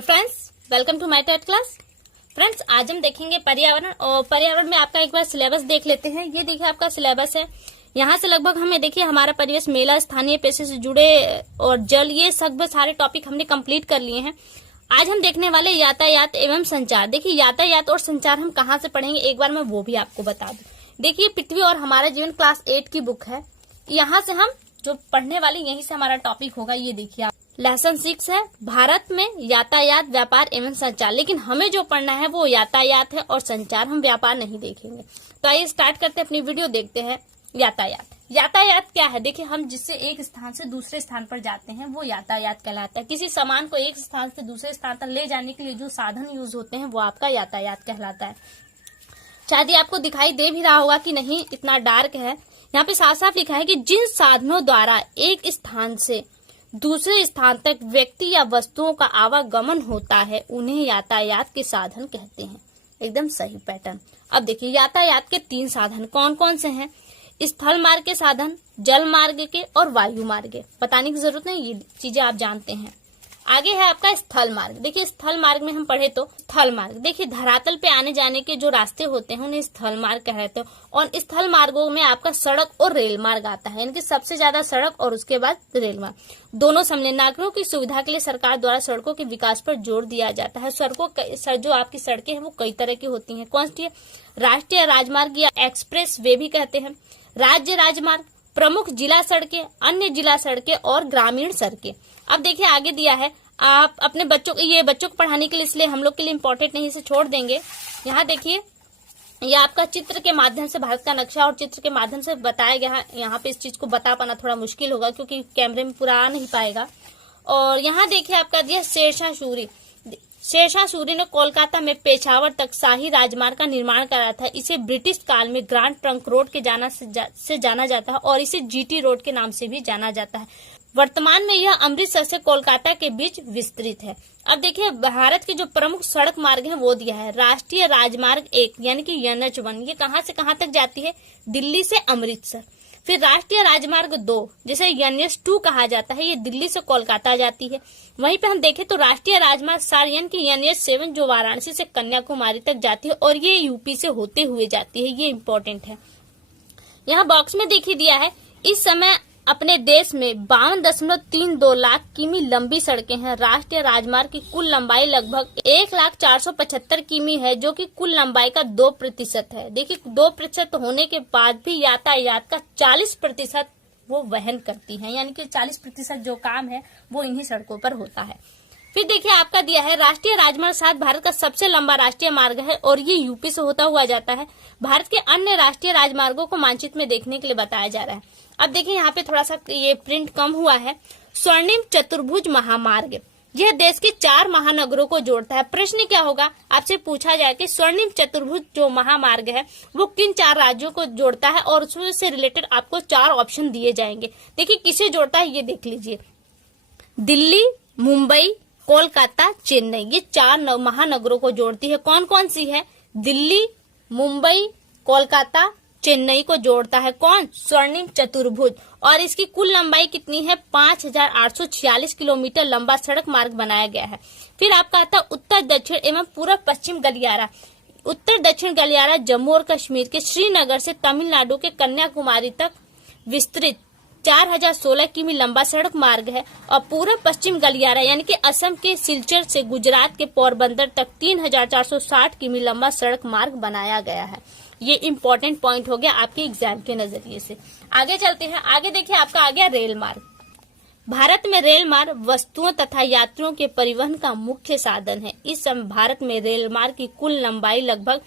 Hello friends, welcome to my TET class. Friends, आज हम देखेंगे पर्यावरण, और पर्यावरण में आपका एक बार सिलेबस देख लेते हैं। ये देखिए आपका सिलेबस है। यहाँ से लगभग हमें देखिए हमारा परिवेश, मेला, स्थानीय पेशे से जुड़े और जल, ये सब सारे टॉपिक हमने कंप्लीट कर लिए हैं। आज हम देखने वाले यातायात एवं संचार। देखिए यातायात और संचार हम कहाँ से पढ़ेंगे, एक बार मैं वो भी आपको बता दूं। देखिए पृथ्वी और हमारा जीवन क्लास 8 की बुक है। यहाँ से हम जो पढ़ने वाले, यहीं से हमारा टॉपिक होगा। ये देखिए आप लेसन 6 है, भारत में यातायात, व्यापार एवं संचार। लेकिन हमें जो पढ़ना है वो यातायात है और संचार, हम व्यापार नहीं देखेंगे। तो आइए स्टार्ट करते हैं, अपनी वीडियो देखते हैं। यातायात, यातायात क्या है? देखिए हम जिससे एक स्थान से दूसरे स्थान पर जाते हैं वो यातायात कहलाता है। किसी सामान को एक स्थान से दूसरे स्थान तक ले जाने के लिए जो साधन यूज होते हैं वो आपका यातायात कहलाता है। शायद ये आपको दिखाई दे भी रहा होगा कि नहीं, इतना डार्क है। यहाँ पे साफ साफ लिखा है कि जिन साधनों द्वारा एक स्थान से दूसरे स्थान तक व्यक्ति या वस्तुओं का आवागमन होता है उन्हें यातायात के साधन कहते हैं। एकदम सही पैटर्न। अब देखिए यातायात के 3 साधन कौन कौन से हैं? स्थल मार्ग के साधन, जल मार्ग के और वायु मार्ग के। बताने की जरूरत नहीं, ये चीजें आप जानते हैं। आगे है आपका स्थल मार्ग। देखिए स्थल मार्ग में हम पढ़े तो स्थल मार्ग, देखिए धरातल पे आने जाने के जो रास्ते होते हैं उन्हें स्थल मार्ग कहते हैं। और स्थल मार्गों में आपका सड़क और रेल मार्ग आता है, यानी कि सबसे ज्यादा सड़क और उसके बाद रेल मार्ग दोनों सम्मिलित। नागरिकों की सुविधा के लिए सरकार द्वारा सड़कों के विकास पर जोर दिया जाता है। जो आपकी सड़कें हैं वो कई तरह की होती हैं। कौन सी है? राष्ट्रीय राजमार्ग या एक्सप्रेस वे भी कहते हैं, राज्य राजमार्ग, प्रमुख जिला सड़कें, अन्य जिला सड़कें और ग्रामीण सड़कें। अब देखिए आगे दिया है, आप अपने बच्चों को, ये बच्चों को पढ़ाने के लिए इसलिए हम लोग के लिए इम्पोर्टेंट नहीं, इसे छोड़ देंगे। यहाँ देखिए ये आपका चित्र के माध्यम से भारत का नक्शा और चित्र के माध्यम से बताया गया है। यहाँ पे इस चीज को बता पाना थोड़ा मुश्किल होगा क्योंकि कैमरे में पूरा आ नहीं पाएगा। और यहाँ देखिए आपका दिया शेरशाह सूरी। शेरशाह सूरी ने कोलकाता में पेशावर तक शाही राजमार्ग का निर्माण करा था। इसे ब्रिटिश काल में ग्रांड ट्रंक रोड के से जाना जाता है और इसे जीटी रोड के नाम से भी जाना जाता है। वर्तमान में यह अमृतसर से कोलकाता के बीच विस्तृत है। अब देखिए भारत के जो प्रमुख सड़क मार्ग हैं वो दिया है। राष्ट्रीय राजमार्ग 1 यानी कि NH1, ये कहाँ से कहाँ तक जाती है? दिल्ली से अमृतसर। फिर राष्ट्रीय राजमार्ग 2 जिसे NH2 कहा जाता है, ये दिल्ली से कोलकाता जाती है। वहीं पे हम देखें तो राष्ट्रीय राजमार्ग 4 यानी कि NH7 जो वाराणसी से कन्याकुमारी तक जाती है और ये यूपी से होते हुए जाती है। ये इम्पोर्टेंट है। यहाँ बॉक्स में देखिए दिया है, इस समय अपने देश में 52.32 लाख किमी लंबी सड़कें हैं। राष्ट्रीय राजमार्ग की कुल लंबाई लगभग 1,475 किमी है, जो कि कुल लंबाई का 2% है। देखिए 2% होने के बाद भी यातायात का 40% वो वहन करती है, यानी कि 40% जो काम है वो इन्हीं सड़कों पर होता है। फिर देखिए आपका दिया है राष्ट्रीय राजमार्ग 7 भारत का सबसे लंबा राष्ट्रीय मार्ग है और ये यूपी से होता हुआ जाता है। भारत के अन्य राष्ट्रीय राजमार्गों को मानचित्र में देखने के लिए बताया जा रहा है। अब देखिए यहाँ पे थोड़ा सा ये प्रिंट कम हुआ है। स्वर्णिम चतुर्भुज महामार्ग, यह देश के 4 महानगरों को जोड़ता है। प्रश्न क्या होगा, आपसे पूछा जाए कि स्वर्णिम चतुर्भुज जो महामार्ग है वो किन 4 राज्यों को जोड़ता है, और उसमें से रिलेटेड आपको 4 ऑप्शन दिए जाएंगे। देखिए किसे जोड़ता है ये देख लीजिए। दिल्ली, मुंबई, कोलकाता, चेन्नई, ये 4 महानगरों को जोड़ती है। कौन कौन सी है? दिल्ली, मुंबई, कोलकाता, चेन्नई को जोड़ता है कौन? स्वर्णिम चतुर्भुज। और इसकी कुल लंबाई कितनी है? 5,846 किलोमीटर लंबा सड़क मार्ग बनाया गया है। फिर आपका आता है उत्तर दक्षिण एवं पूर्व पश्चिम गलियारा। उत्तर दक्षिण गलियारा जम्मू और कश्मीर के श्रीनगर से तमिलनाडु के कन्याकुमारी तक विस्तृत 4,016 किमी लंबा सड़क मार्ग है। और पूर्व पश्चिम गलियारा यानी कि असम के सिलचर से गुजरात के पोरबंदर तक 3,460 किमी लंबा सड़क मार्ग बनाया गया है। ये इम्पोर्टेंट पॉइंट हो गया आपके एग्जाम के नजरिए से। आगे चलते हैं। आगे देखिए आपका आ गया रेल मार्ग। भारत में रेल मार्ग वस्तुओं तथा यात्रियों के परिवहन का मुख्य साधन है। इस समय भारत में रेल मार्ग की कुल लंबाई लगभग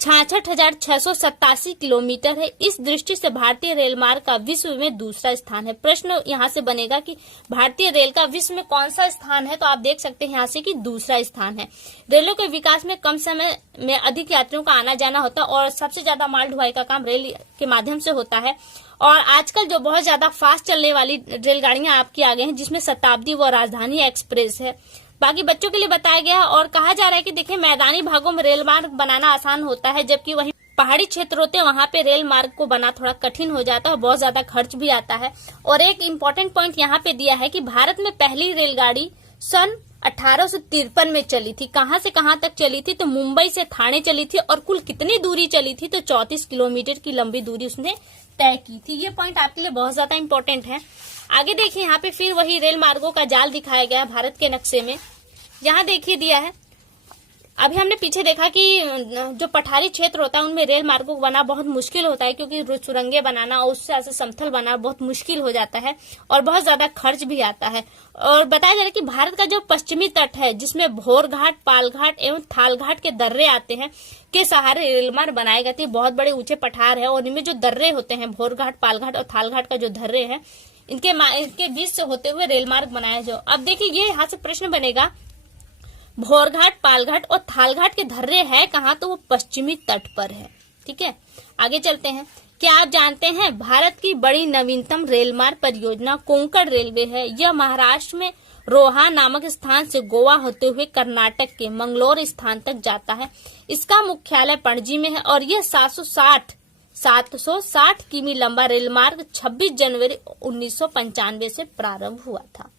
66,687 किलोमीटर है। इस दृष्टि से भारतीय रेल मार्ग का विश्व में दूसरा स्थान है। प्रश्न यहाँ से बनेगा कि भारतीय रेल का विश्व में कौन सा स्थान है, तो आप देख सकते हैं यहाँ से कि दूसरा स्थान है। रेलों के विकास में कम समय में अधिक यात्रियों का आना जाना होता है और सबसे ज्यादा माल ढुलाई का काम रेल के माध्यम से होता है। और आजकल जो बहुत ज्यादा फास्ट चलने वाली रेलगाड़ियां आपकी आ गई हैं, जिसमें शताब्दी व राजधानी एक्सप्रेस है। बाकी बच्चों के लिए बताया गया है। और कहा जा रहा है कि देखिए मैदानी भागों में रेल मार्ग बनाना आसान होता है, जबकि वहीं पहाड़ी क्षेत्र होते हैं वहां पे रेल मार्ग को बना थोड़ा कठिन हो जाता है, बहुत ज्यादा खर्च भी आता है। और एक इम्पोर्टेंट पॉइंट यहाँ पे दिया है कि भारत में पहली रेलगाड़ी सन 1853 में चली थी। कहां से कहां तक चली थी? तो मुंबई से ठाणे चली थी और कुल कितनी दूरी चली थी? तो 34 किलोमीटर की लंबी दूरी उसने तय की थी। ये पॉइंट आपके लिए बहुत ज्यादा इंपॉर्टेंट है। आगे देखिए, यहाँ पे फिर वही रेल मार्गों का जाल दिखाया गया है भारत के नक्शे में। यहाँ देखिए दिया है, अभी हमने पीछे देखा कि जो पठारी क्षेत्र होता है उनमें रेल मार्गों को बनाना बहुत मुश्किल होता है, क्योंकि सुरंगें बनाना और उससे ऐसे समतल बनाना बहुत मुश्किल हो जाता है और बहुत ज्यादा खर्च भी आता है। और बताया जा रहा है कि भारत का जो पश्चिमी तट है, जिसमें भोर घाट, पाल घाट एवं थाल घाट के दर्रे आते हैं, के सहारे रेल मार्ग बनाए गए थे। बहुत बड़े ऊंचे पठार है और इनमें जो दर्रे होते हैं, भोर घाट, पाल घाट और थाल घाट का जो दर्रे है, इनके बीच से होते हुए रेल मार्ग बनाया जाओ। अब देखिए, ये यहाँ से प्रश्न बनेगा, भोरघाट, पालघाट और थालघाट के धर्रे है कहाँ? तो वो पश्चिमी तट पर है। ठीक है, आगे चलते हैं। क्या आप जानते हैं भारत की बड़ी नवीनतम रेल मार्ग परियोजना कोंकण रेलवे है। यह महाराष्ट्र में रोहा नामक स्थान से गोवा होते हुए कर्नाटक के मंगलोर स्थान तक जाता है। इसका मुख्यालय पणजी में है और यह 760 किमी लंबा रेल मार्ग 26 जनवरी 1995 से प्रारंभ हुआ था।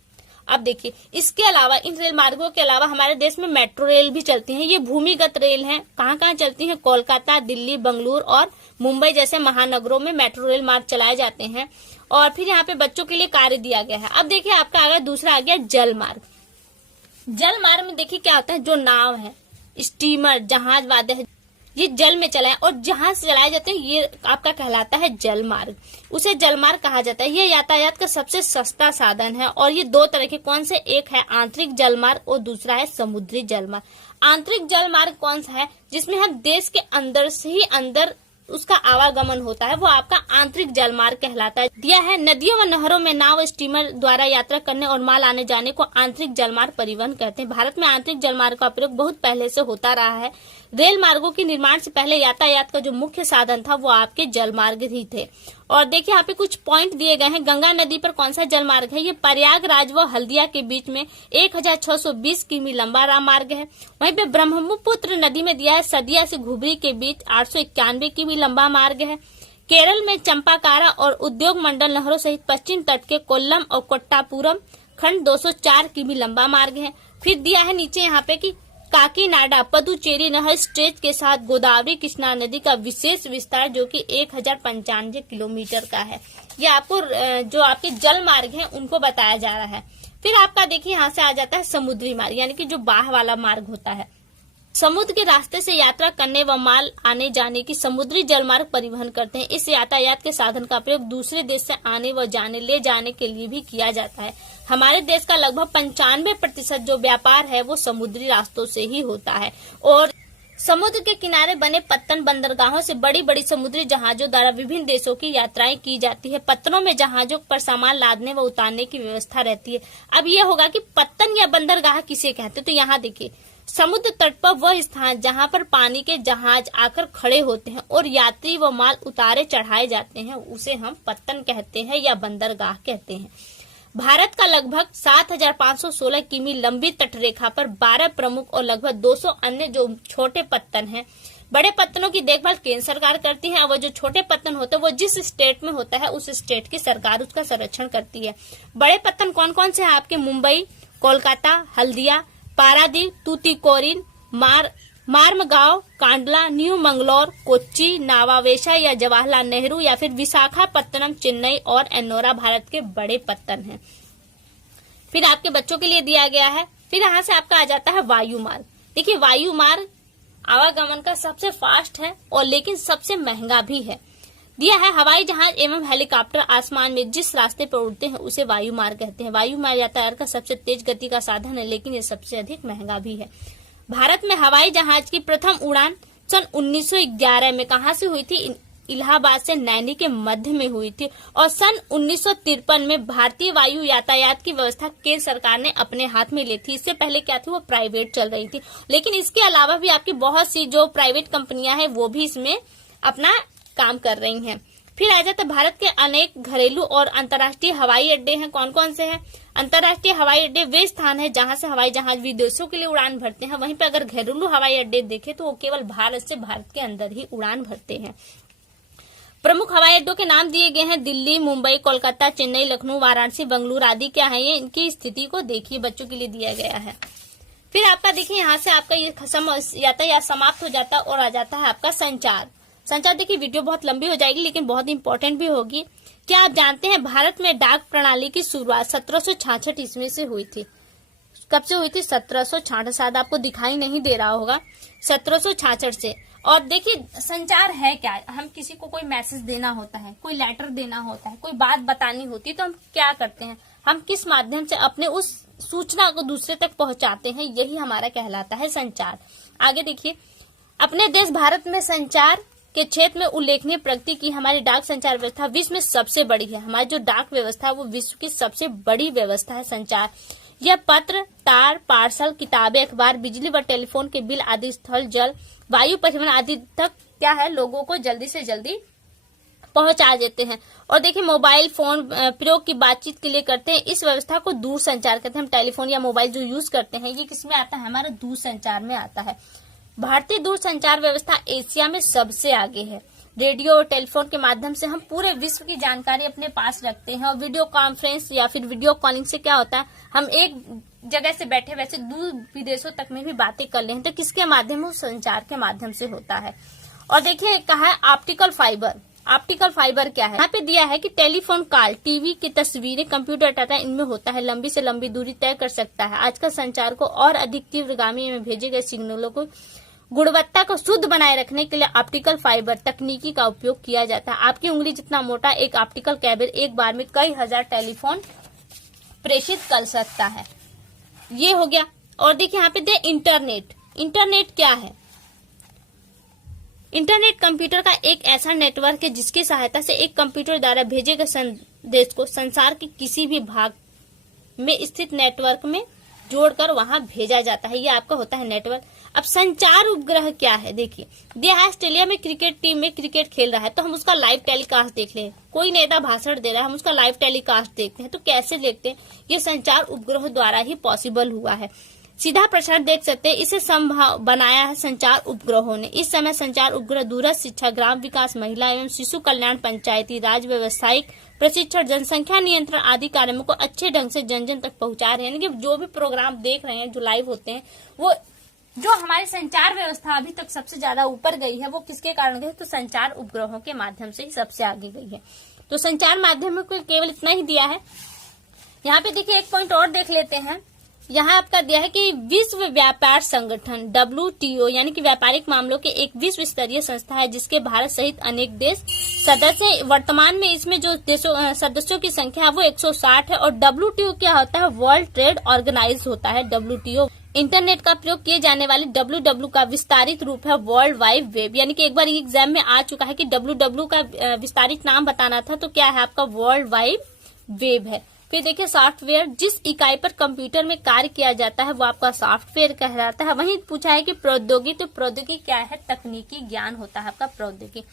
अब देखिए, इसके अलावा, इन रेल मार्गों के अलावा हमारे देश में मेट्रो रेल भी चलती हैं। ये भूमिगत रेल हैं। कहाँ कहाँ चलती हैं? कोलकाता, दिल्ली, बंगलुरु और मुंबई जैसे महानगरों में मेट्रो रेल मार्ग चलाए जाते हैं। और फिर यहाँ पे बच्चों के लिए कार्य दिया गया है। अब देखिए, आपका आगे दूसरा आ गया जल मार्ग। जल मार्ग में देखिए क्या होता है, जो नाव है, स्टीमर, जहाज, वाद्य, ये जल में चलाए और जहां से चलाए जाते हैं, ये आपका कहलाता है जल मार्ग। उसे जल मार्ग कहा जाता है। यह यातायात का सबसे सस्ता साधन है और ये दो तरह के, कौन से? एक है आंतरिक जल मार्ग और दूसरा है समुद्री जल मार्ग। आंतरिक जल मार्ग कौन सा है? जिसमें हम देश के अंदर से ही अंदर उसका आवागमन होता है, वो आपका आंतरिक जल मार्ग कहलाता है। दिया है, नदियों व नहरों में नाव, स्टीमर द्वारा यात्रा करने और माल आने जाने को आंतरिक जलमार्ग परिवहन कहते हैं। भारत में आंतरिक जलमार्ग का प्रयोग बहुत पहले से होता रहा है। रेल मार्गों के निर्माण से पहले यातायात का जो मुख्य साधन था वो आपके जलमार्ग ही थे। और देखिए, यहाँ पे कुछ पॉइंट दिए गए हैं। गंगा नदी पर कौन सा जलमार्ग है? ये प्रयागराज व हल्दिया के बीच में 1620 किमी लंबा मार्ग है। वहीं पे ब्रह्मपुत्र नदी में दिया है, सदिया से घुबरी के बीच 891 किमी लंबा मार्ग है। केरल में चंपाकारा और उद्योग मंडल नहरों सहित पश्चिम तट के कोल्लम और कोट्टापुरम खंड 204 किमी लंबा मार्ग है। फिर दिया है नीचे यहाँ पे कि काकीनाडा पदुचेरी नहर स्ट्रेच के साथ गोदावरी कृष्णा नदी का विशेष विस्तार, जो कि 1095 किलोमीटर का है। ये आपको जो आपके जल मार्ग हैं उनको बताया जा रहा है। फिर आपका देखिए, यहाँ से आ जाता है समुद्री मार्ग, यानी कि जो बाह वाला मार्ग होता है। समुद्र के रास्ते से यात्रा करने व माल आने जाने की समुद्री जलमार्ग परिवहन करते हैं। इस यातायात के साधन का प्रयोग दूसरे देश से आने व जाने ले जाने के लिए भी किया जाता है। हमारे देश का लगभग 95% जो व्यापार है वो समुद्री रास्तों से ही होता है। और समुद्र के किनारे बने पत्तन बंदरगाहों से बड़ी बड़ी समुद्री जहाजों द्वारा विभिन्न देशों की यात्राएं की जाती है। पत्तनों में जहाजों पर सामान लादने व उतारने की व्यवस्था रहती है। अब यह होगा कि पत्तन या बंदरगाह किसे कहते हैं? तो यहाँ देखिए, समुद्र तट पर वह स्थान जहां पर पानी के जहाज आकर खड़े होते हैं और यात्री व माल उतारे चढ़ाए जाते हैं, उसे हम पत्तन कहते हैं या बंदरगाह कहते हैं। भारत का लगभग 7516 किमी लंबी तटरेखा पर 12 प्रमुख और लगभग 200 अन्य जो छोटे पत्तन हैं। बड़े पत्तनों की देखभाल केंद्र सरकार करती है और वो जो छोटे पत्तन होते हैं वो जिस स्टेट में होता है उस स्टेट की सरकार उसका संरक्षण करती है। बड़े पत्तन कौन कौन से हैं आपके? मुंबई, कोलकाता, हल्दिया, पारादीप, तूतीकोरिन, मार्मगांव, कांडला, न्यू मंगलोर, कोच्चि, नावावेशा या जवाहरलाल नेहरू या फिर विशाखापत्तनम, चेन्नई और एनोरा भारत के बड़े पत्तन हैं। फिर आपके बच्चों के लिए दिया गया है। फिर यहाँ से आपका आ जाता है वायु मार्ग। देखिए, वायु मार्ग आवागमन का सबसे फास्ट है और लेकिन सबसे महंगा भी है। दिया है, हवाई जहाज एवं हेलीकॉप्टर आसमान में जिस रास्ते पर उड़ते हैं उसे वायु मार्ग कहते हैं। वायु मार्ग यातायात का सबसे तेज गति का साधन है, लेकिन ये सबसे अधिक महंगा भी है। भारत में हवाई जहाज की प्रथम उड़ान सन 1911 में कहां से हुई थी? इलाहाबाद से नैनी के मध्य में हुई थी। और सन 1953 में भारतीय वायु यातायात की व्यवस्था केंद्र सरकार ने अपने हाथ में ली थी। इससे पहले क्या थी? वो प्राइवेट चल रही थी। लेकिन इसके अलावा भी आपकी बहुत सी जो प्राइवेट कंपनियां हैं वो भी इसमें अपना काम कर रही हैं। फिर आ जाता है, भारत के अनेक घरेलू और अंतर्राष्ट्रीय हवाई अड्डे हैं। कौन कौन से हैं? अंतर्राष्ट्रीय हवाई अड्डे वे स्थान है जहां से हवाई जहाज विदेशों के लिए उड़ान भरते हैं। वहीं पे अगर घरेलू हवाई अड्डे देखें तो वो केवल भारत से भारत के अंदर ही उड़ान भरते हैं। प्रमुख हवाई अड्डों के नाम दिए गए हैं दिल्ली, मुंबई, कोलकाता, चेन्नई, लखनऊ, वाराणसी, बेंगलुरु आदि। क्या है ये, इनकी स्थिति को देखिए, बच्चों के लिए दिया गया है। फिर आपका देखिए यहाँ से आपका ये खत्म जाता है या समाप्त हो जाता है और आ जाता है आपका संचार। संचार देखिए वीडियो बहुत लंबी हो जाएगी लेकिन बहुत इंपॉर्टेंट भी होगी। क्या आप जानते हैं भारत में डाक प्रणाली की शुरुआत 1766 ईस्वी से हुई थी? कब से हुई थी? 1766। शायद आपको दिखाई नहीं दे रहा होगा, 1766 से। और देखिए संचार है क्या, हम किसी को कोई मैसेज देना होता है, कोई लेटर देना होता है, कोई बात बतानी होती है तो हम क्या करते हैं, हम किस माध्यम से अपने उस सूचना को दूसरे तक पहुंचाते हैं, यही हमारा कहलाता है संचार। आगे देखिए, अपने देश भारत में संचार के क्षेत्र में उल्लेखनीय प्रगति की हमारी डाक संचार व्यवस्था विश्व में सबसे बड़ी है। हमारी जो डाक व्यवस्था है वो विश्व की सबसे बड़ी व्यवस्था है संचार। यह पत्र, तार, पार्सल, किताबें, अखबार, बिजली व टेलीफोन के बिल आदि स्थल, जल, वायु परिवहन आदि तक क्या है, लोगों को जल्दी से जल्दी पहुंचा देते हैं। और देखिए मोबाइल फोन प्रयोग की बातचीत के लिए करते हैं, इस व्यवस्था को दूर संचार कहते हैं। हम टेलीफोन या मोबाइल जो यूज करते हैं ये किसमें आता है, हमारा दूर संचार में आता है। भारतीय दूर संचार व्यवस्था एशिया में सबसे आगे है। रेडियो और टेलीफोन के माध्यम से हम पूरे विश्व की जानकारी अपने पास रखते हैं। और वीडियो कॉन्फ्रेंस या फिर वीडियो कॉलिंग से क्या होता है, हम एक जगह से बैठे वैसे दूर विदेशों तक में भी बातें कर ले हैं तो किसके माध्यम से, संचार के माध्यम से होता है। और देखिए कहा है ऑप्टिकल फाइबर। ऑप्टिकल फाइबर क्या है, यहाँ पे दिया है कि टेलीफोन कॉल, टीवी की तस्वीरें, कंप्यूटर डाटा इनमें होता है, लंबी से लंबी दूरी तय कर सकता है। आजकल संचार को और अधिक तीव्रगामी में भेजे गए सिग्नलों को गुणवत्ता को शुद्ध बनाए रखने के लिए ऑप्टिकल फाइबर तकनीकी का उपयोग किया जाता है। आपकी उंगली जितना मोटा एक ऑप्टिकल केबल एक बार में कई हजार टेलीफोन प्रेषित कर सकता है। ये हो गया। और देखिए यहाँ पे दे इंटरनेट। इंटरनेट क्या है, इंटरनेट कंप्यूटर का एक ऐसा नेटवर्क है जिसकी सहायता से एक कंप्यूटर द्वारा भेजे गए संदेश को संसार के किसी भी भाग में स्थित नेटवर्क में जोड़कर वहां भेजा जाता है। ये आपका होता है नेटवर्क। अब संचार उपग्रह क्या है, देखिए दिया ऑस्ट्रेलिया में क्रिकेट टीम में क्रिकेट खेल रहा है तो हम उसका लाइव टेलीकास्ट देख ले, कोई नेता भाषण दे रहा है हम उसका लाइव टेलीकास्ट देखते हैं। तो कैसे देखते हैं, ये संचार उपग्रह द्वारा ही पॉसिबल हुआ है। सीधा प्रसारण देख सकते हैं, इसे संभव बनाया है संचार उपग्रहों ने। इस समय संचार उपग्रह दूरस्थ शिक्षा, ग्राम विकास, महिला एवं शिशु कल्याण, पंचायती राज, व्यवसायिक प्रशिक्षण, जनसंख्या नियंत्रण आदि कार्यों को अच्छे ढंग से जन जन तक पहुंचा रहे हैं। यानी कि जो भी प्रोग्राम देख रहे हैं जो लाइव होते हैं, वो जो हमारी संचार व्यवस्था अभी तक सबसे ज्यादा ऊपर गई है वो किसके कारण गई, तो संचार उपग्रहों के माध्यम से ही सबसे आगे गई है। तो संचार माध्यम को केवल इतना ही दिया है। यहाँ पे देखिए एक पॉइंट और देख लेते हैं। यहाँ आपका दिया है कि विश्व व्यापार संगठन WTO यानी कि व्यापारिक मामलों के एक विश्व स्तरीय संस्था है जिसके भारत सहित अनेक देश सदस्य हैं। वर्तमान में इसमें जो देशों सदस्यों की संख्या है वो 160 है। और WTO क्या होता है, वर्ल्ड ट्रेड ऑर्गेनाइज होता है WTO। इंटरनेट का प्रयोग किए जाने वाले WWW का विस्तारित रूप है वर्ल्ड वाइड वेब। यानी कि एक बार एग्जाम में आ चुका है कि WWW का विस्तारित नाम बताना था, तो क्या है आपका वर्ल्ड वाइड वेब है। फिर देखिए सॉफ्टवेयर, जिस इकाई पर कंप्यूटर में कार्य किया जाता है वो आपका सॉफ्टवेयर कहलाता है। वहीं पूछा है कि प्रौद्योगिकी, तो प्रौद्योगिकी क्या है, तकनीकी ज्ञान होता है आपका प्रौद्योगिकी।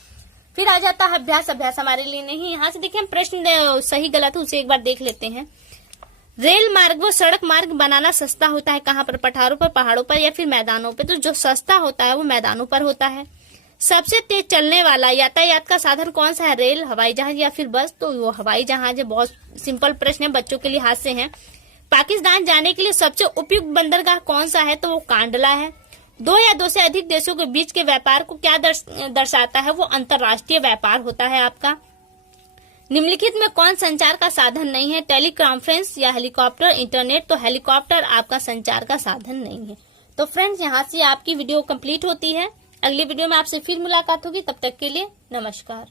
फिर आ जाता है अभ्यास। अभ्यास हमारे लिए नहीं, यहाँ से देखिए हम प्रश्न सही गलत है उसे एक बार देख लेते हैं। रेल मार्ग व सड़क मार्ग बनाना सस्ता होता है कहाँ पर, पठारों पर, पहाड़ों पर या फिर मैदानों पर। तो जो सस्ता होता है वो मैदानों पर होता है। सबसे तेज चलने वाला यातायात का साधन कौन सा है, रेल, हवाई जहाज या फिर बस, तो वो हवाई जहाज है। बहुत सिंपल प्रश्न है, बच्चों के लिए हाथ से है। पाकिस्तान जाने के लिए सबसे उपयुक्त बंदरगाह कौन सा है, तो वो कांडला है। दो या दो से अधिक देशों के बीच के व्यापार को क्या दर्शाता है, वो अंतर्राष्ट्रीय व्यापार होता है आपका। निम्नलिखित में कौन संचार का साधन नहीं है, टेलीकॉन्फ्रेंस या हेलीकॉप्टर, इंटरनेट। तो हेलीकॉप्टर आपका संचार का साधन नहीं है। तो फ्रेंड्स यहाँ से आपकी वीडियो कंप्लीट होती है। अगली वीडियो में आपसे फिर मुलाकात होगी, तब तक के लिए नमस्कार।